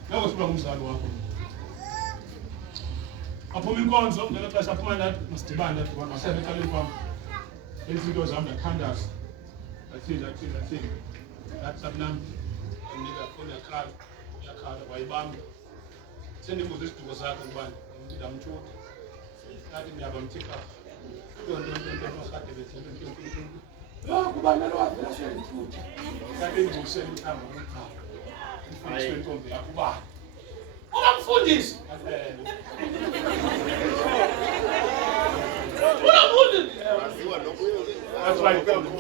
That was from umzali wakho. Aphuma inkonzo ngelo xesha aphuma la masibanda wasebenza kwam. Izinto zami ndakhandaza. That's it. That's abnam. Nginika khona yakhala wayibamba. Sendibuza isiduko sakhe ngubani? Ngidamthuta. Ngathi ngiyabamthika. Nto bethi. Kubana lo wavela sengithuta. Kanti ngibusela umthamo ngicala. Mfundisi wentombi yakho ubani? Ungamfundisi. That's why you come to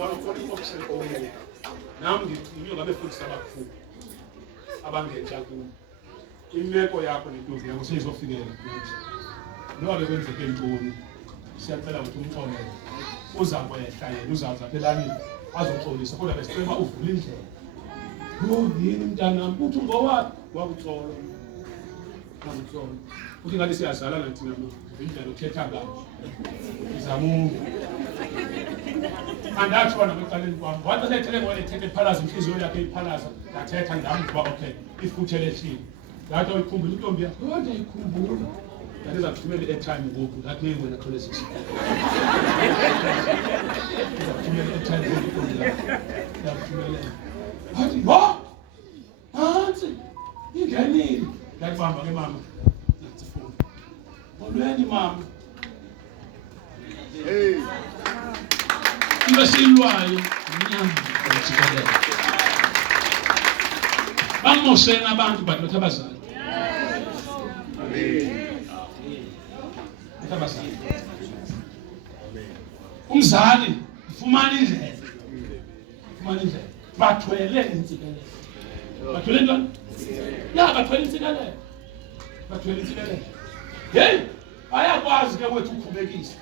nami ngiyinyo ngabefundisa abakhulu abangentsha kuyo. Imeko yakho nentombi yakho seyizofikelela kuthi. Noma bekwenzeke ntoni? Siyacela ukuthi umxolele. Uza kwehla yena uzaza phelani azoxolisa kodwa besicela uvule indlela. Yini mntanami uthi ngowaphi wakuxola. Uthi ngathi siyazala nathi nama indlela ukhetha ngayo. Izamungu. Andathi wona ngecaleni kwami. Wathi sethele ngoba ethethe iphalaza inhliziyo yakhe iphalaza. Ndathetha ngamva okay ifuthe leshini. Ngathi uyikhumbula intombi yakho. Kodwa ikhumbula. That is actually a time walk. That name when I call it. A time walk. What? You can need that mama. That's a phone. Already, mom. Hey. You are seeing why. Vamos ser na bantu, but not abazali. Umzali ufumana indlela. Bathwele intsikelelo. Bathwele ntoni? Ya bathwele intsikelelo. Hey, ayakwazi ke wethu ukhubekisa.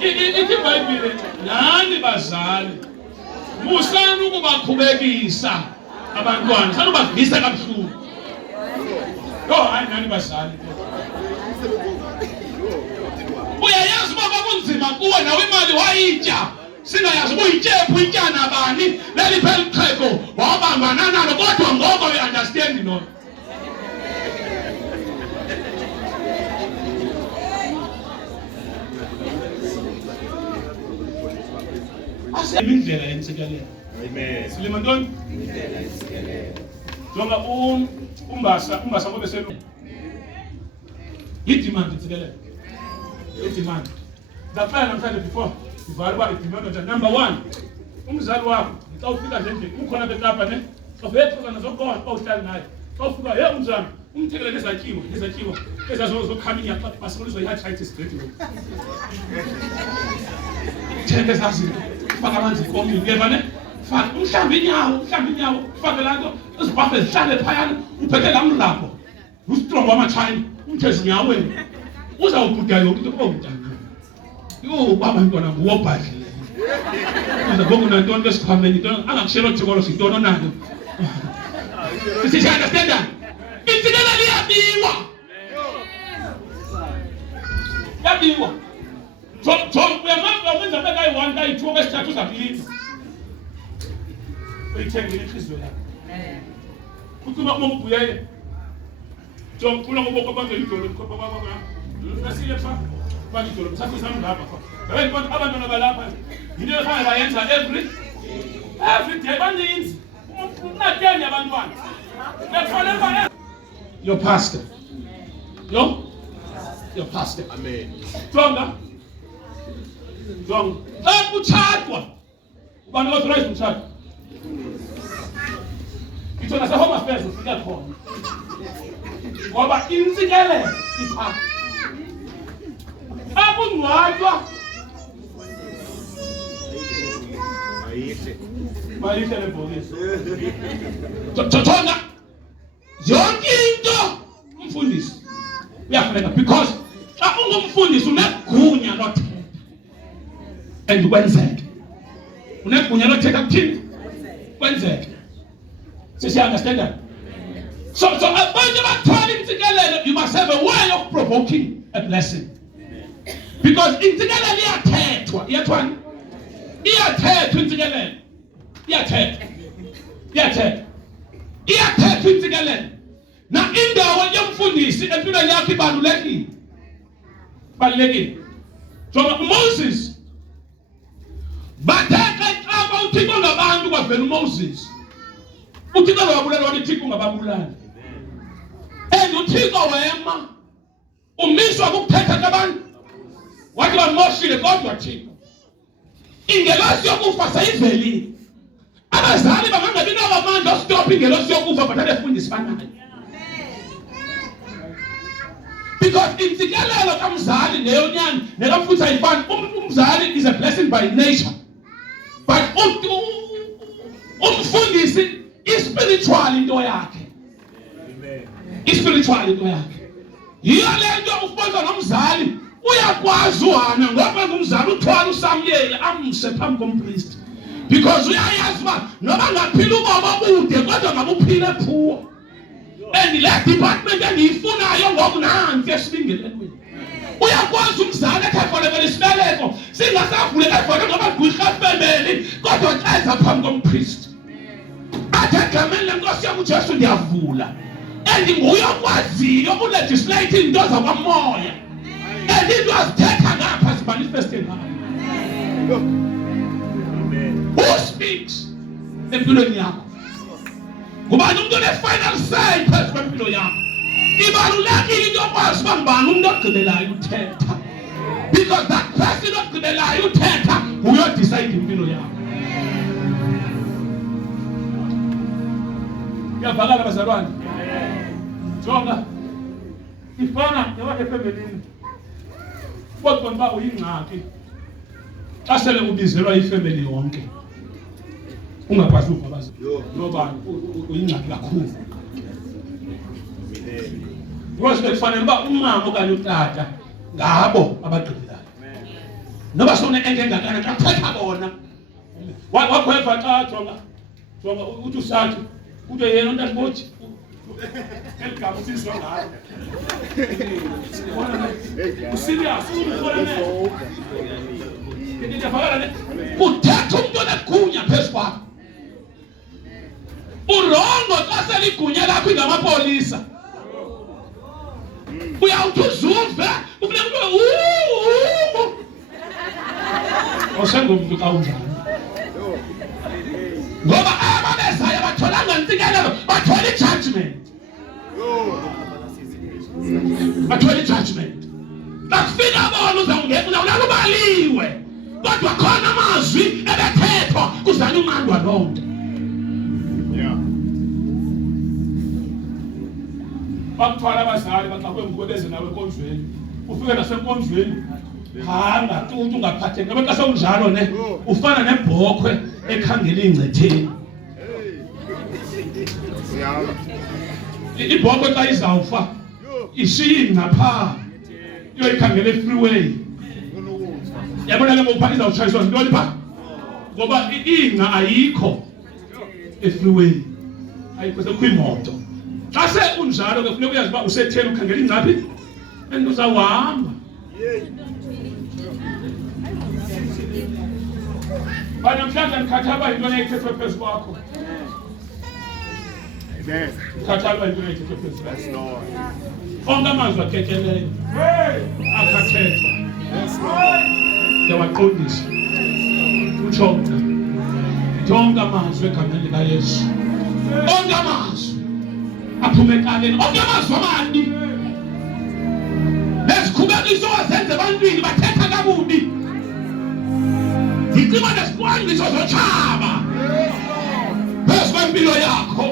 Ithi iBhayibhile nani bazali musani ukubakhubekisa abantwana sanubavisa kabuhlungu. Hayi nani bazali. Uyayazi uba kwakunzima kuwe nawe imali wayitya. Singayazi ubuyityepu ityana bani leli phela ixhego wabambana nalo kodwa ngoko we-understand nona. indlela yentsikelelo. Amen. Silima ntoni? Jonga umbasa ngobe selu. Idemand intsikelelo. Idemand. Ngapha namhlanje before ivala ba idemand number 1. Umzali wakho xa ufika nje endlini ukhona beqapha ne. Ofethu nazokona xa uhlala naye. Xa ufika hey umzali umthekele nezatyiwa ezazokhaminya xa basokulizo i-arthritis straight away. Thenge zazinto faka amanzi komini ngeva ne faka umhlambi inyawo faka lanto izibhafe zihlale phayana uphethe lamlapho ustrong wamachina umthezi nyaweni uzawubuda yonke into omntana yo baba intwana ngowobhadle uza ngokuna ntoni besikhwameni into angakushelo thikolo sintoni nayo sishaya understand intsikelelo iyabiwa yabiwa John uyamanga wenza beka yi1 kayi2 kwesithathu zakulinda uyithengile inhliziyo yakho kuthuma umubuyele John kula ngoboko bange idolo khopha baba nasile pha bange idolo mthatha sami lapha hayi abantu abantwana balapha into efana bayenza every day baninzi unatenya abantwana befana your pastor your pastor. Amen. Jonga xa kutshadwa abantu authorized umtshato itsho nasehome affairs ufika khona ngoba intsikelelo ipha akungcwatywa mayihle lebhokisi jonga yonke into umfundisi uyafuneka because xa ungumfundisi unegunya lothetha and kwenzeke unegunya lothetha kuthini kwenzeke siya understand that so abantu abathwala intsikelelo you must have a way of provoking a blessing because intsikelelo iyathethwa iyathwani iyathethwa intsikelelo iyathethwa intsikelelo na indawo yomfundisi empilweni yakhe ibalulekile so Moses bathatha ixaba uthixo ngabantu kwavela uMoses uthixo wabulala wathi uthixo ungababulali and uthixo wema umiswa ukuthetha kwabantu wathi bamoshile kodwa thixo ingelosi yokufa sayivelile abazali bangangabi nawo amandla ostop ingelosi yokufa bathathe fundisi banayo because intsikelelo kamzali neyonyani nekamfutha ayifani umzali is a blessing by nature but umfundisi spiritual into yakhe spiritual into yakhe yiyo lento ufunza nomzali uyakwazi uhana ngoba ngumzali uthwala uSamuel amse phambi kompriest because uyayazi uba noba ngaphila ubomo bude kodwa ngabuphile phuwa and le department engiyifunayo ngoku nansi esibingelelweni uyakwazi umzali ekhafonele isibeleko singasavuleka khona ngoba gwirha family kodwa xeza phambi kompriest athi egameni lenkosi yam uJesu ndiyavula and nguye okwaziyo ukulegislate into zakwamoya and into azithetha ngapha zimanifeste ngapha who speaks empilweni yakho ngubani umuntu one-final say phezu kwempilo yakho ibalulekile into yokwazi uba ngubani umuntu ogqibelayo uthetha because that person ogqibelayo uthetha uyodicide impilo yakho iyavakala bazalwane jonga ifana noma efemelini kodwa uba uyingxaki xa sele ubizelwa ifemeli yonke ungakwazi ukubabaza nobani uyingxaki kakhulu because bekufanele uba umama okanye utata ngabo abagqibelayo noba sona engengakana xa kuthetha bona wakhweva xa jonga uthi usathi uthi yena ntabothi eligama usizwa ngayo usirious kuthetha umuntu onegunya phezu kwakho urongo xa seligunya lakho ingamapolisa uyawuthi uzuve ufuneka usengomuntu xa unjani ngoba ababezayo batholanga intsikelelo, bathola i-judgment. Bathola i-judgment. Nakufika bona uzawungena ulala ubaliwe, kodwa khona amazwi ebethethwa kuzana umandwa lonke. Bakuthwala abazali baxakwe ngibebeze nawe enkonzweni, ufike nasenkonzweni hamba tutu ungaphatheki, ngoba xa sewunjalo ne ufana nebhokhwe ekhangela ingcetheni. Ibhokhwe xa izawufa ishiya ingapha iyoyikhangela e-freeway. Yabona ke ngokupha izawutshayiswa ntoni pha, ngoba ingca ayikho e-freeway, ayikho sekwimoto. Xa se unjalo ke kufuneka uyazi uba usetheni ukhangela ingcaphi and uzawuhamba. Namhlanje ndikhathalwa yinto eyayithethwe phezu kwakho. Khathalwa yinto eyayithethwe phezu kwakho. Onke amazwi akekeleyo akhathethwa ndiyawaqondisa utsho mna. Onke amazwi egameni likaYesu, onke amazwi aphume ekaleni, onke amazwi amandi nezikhubekiso wazenza ebantwini bathetha kakubi. Zicima nesicwangciso zotshaba phezu kwempilo yakho.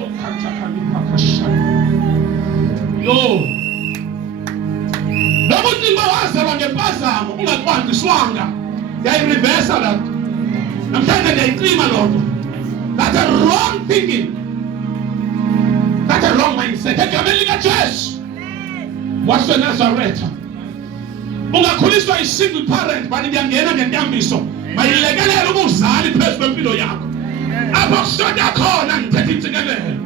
Noma ucimba wazalwa ngempazamo ungacwangciswanga, ndiyayirivesa la nto. Namhlanje ndiyayicima loo nto. That's a wrong thinking. That's a wrong mindset. Egameni likaJesu waseNazaretha, ungakhuliswa i-single parent, bani ndiyangena ngentambiso, mayilekelele ubuzali phezu kwempilo yakho. Apho kushota khona ndithetha intsikelelo.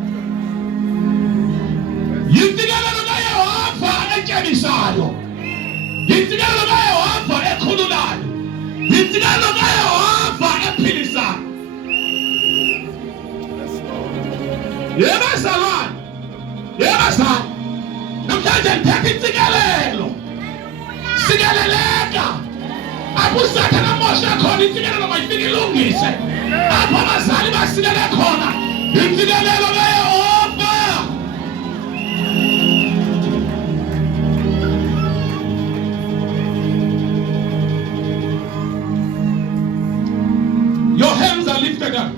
Yintsikelelo kaYehova etyebisayo, yintsikelelo kaYehova ekhululayo, yintsikelelo kaYehova ephilisayo. Yebazalwane, yebazalwane, namhlanje ndithetha intsikelelo. Sikeleleka apho uSathane amosha khona, intsikelelo mayifike ilungise. Apho abazali basikele khona, intsikelelo kaYehova. Your hands are lifted up.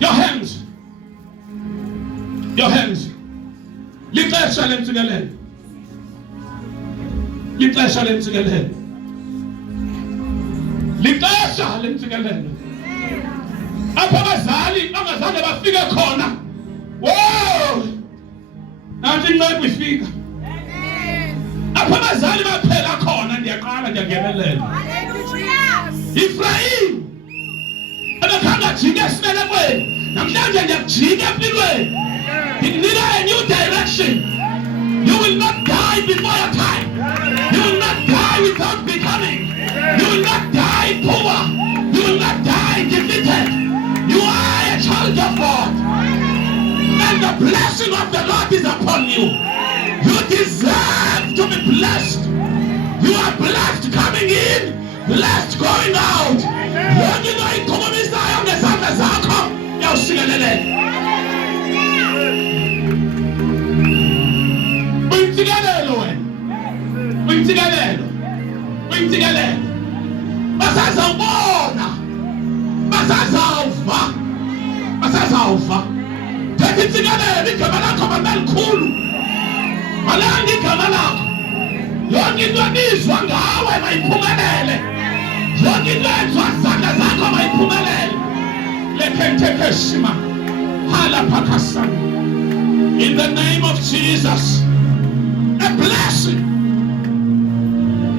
Your hands. Your hands. Lixesha lentsikelelo. Lixesha lentsikelelo. Lixesha lentsikelelo. Apho abazali bangazange bafike khona. Wow! Nathi inceba ifika. Apho abazali baphela khona, ndiyaqala ndiyangenelela. Hallelujah. Ephraim abekhanga jike esibelekweni, namhlanje ndiyakujika empilweni. Nginika a new direction. You will not die before your time. You will not die without becoming. You will not die poor. You will not die defeated. You are a child of God, and the blessing of the Lord is upon you. You deserve to be blessed. You are blessed coming in, blessed going out. Yonke into ayikhubumisayo ngezandla zakho yawusikeleleka. Uyintsikelelo wena, uyintsikelelo, uyintsikelelo. Basazawubona, basazawuva, basazawuva. Thetha intsikelelo, igama lakho malikhulu. Malanga igama lakho. Yonke into ebizwa ngawe mayiphumelele. Yonke into eyenziwa zandla zakho mayiphumelele. Lekentekeshima halaphakasana. In the name of Jesus, a blessing,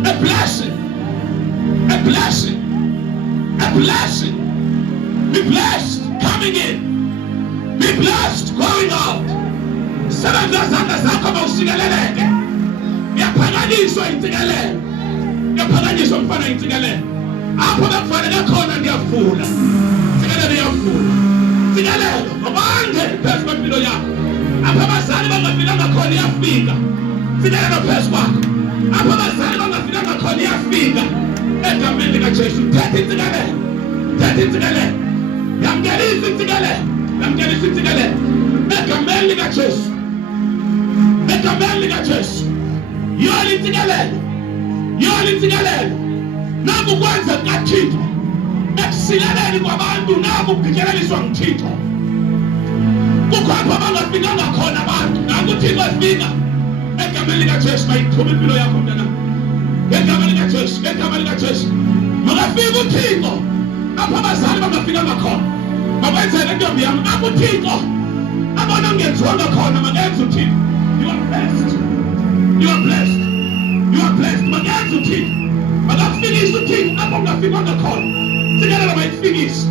a blessing, a blessing, a blessing. Be blessed coming in, be blessed going out. Sebenza zandla zakho mawusikeleleke. Yaphakanyiswa intsikelelo, yaphakanyiswa mfana intsikelelo. Apho bekufanele khona ndiyavula, intsikelelo iyavula. Intsikelelo mabande phezu kwempilo yakho. Apho abazali bangafikanga khona iyafika. Intsikelelo phezu kwakho. Apho abazali bangafikanga khona iyafika. egameni likaJesu. Thatha insikelelo, thatha insikelelo, yamkelisa insikelelo, yamkelisa insikelelo egameni likaJesu, egameni likaJesu. Yona insikelelo, yona insikelelo. Naku kwenza kaThixo ekusikeleni kwabantu, naku ukugijeleliswa nguThixo. Kukhapha abangafikanga khona abantu, naku uThixo efika egameni likaJesu. Mayiqhube impilo yakho mntana, egameni likaJesu, egameni likaJesu. Makafika uThixo apho abazali bangafikanga khona. Makwenzele ntombi yami, apho uThixo abona ungenziwanga khona, makenze uThixo. You are blessed, you are blessed, you are blessed. Makenze uThixo, makakufikise uThixo apho ungafikanga khona. Sikelela mayifikise.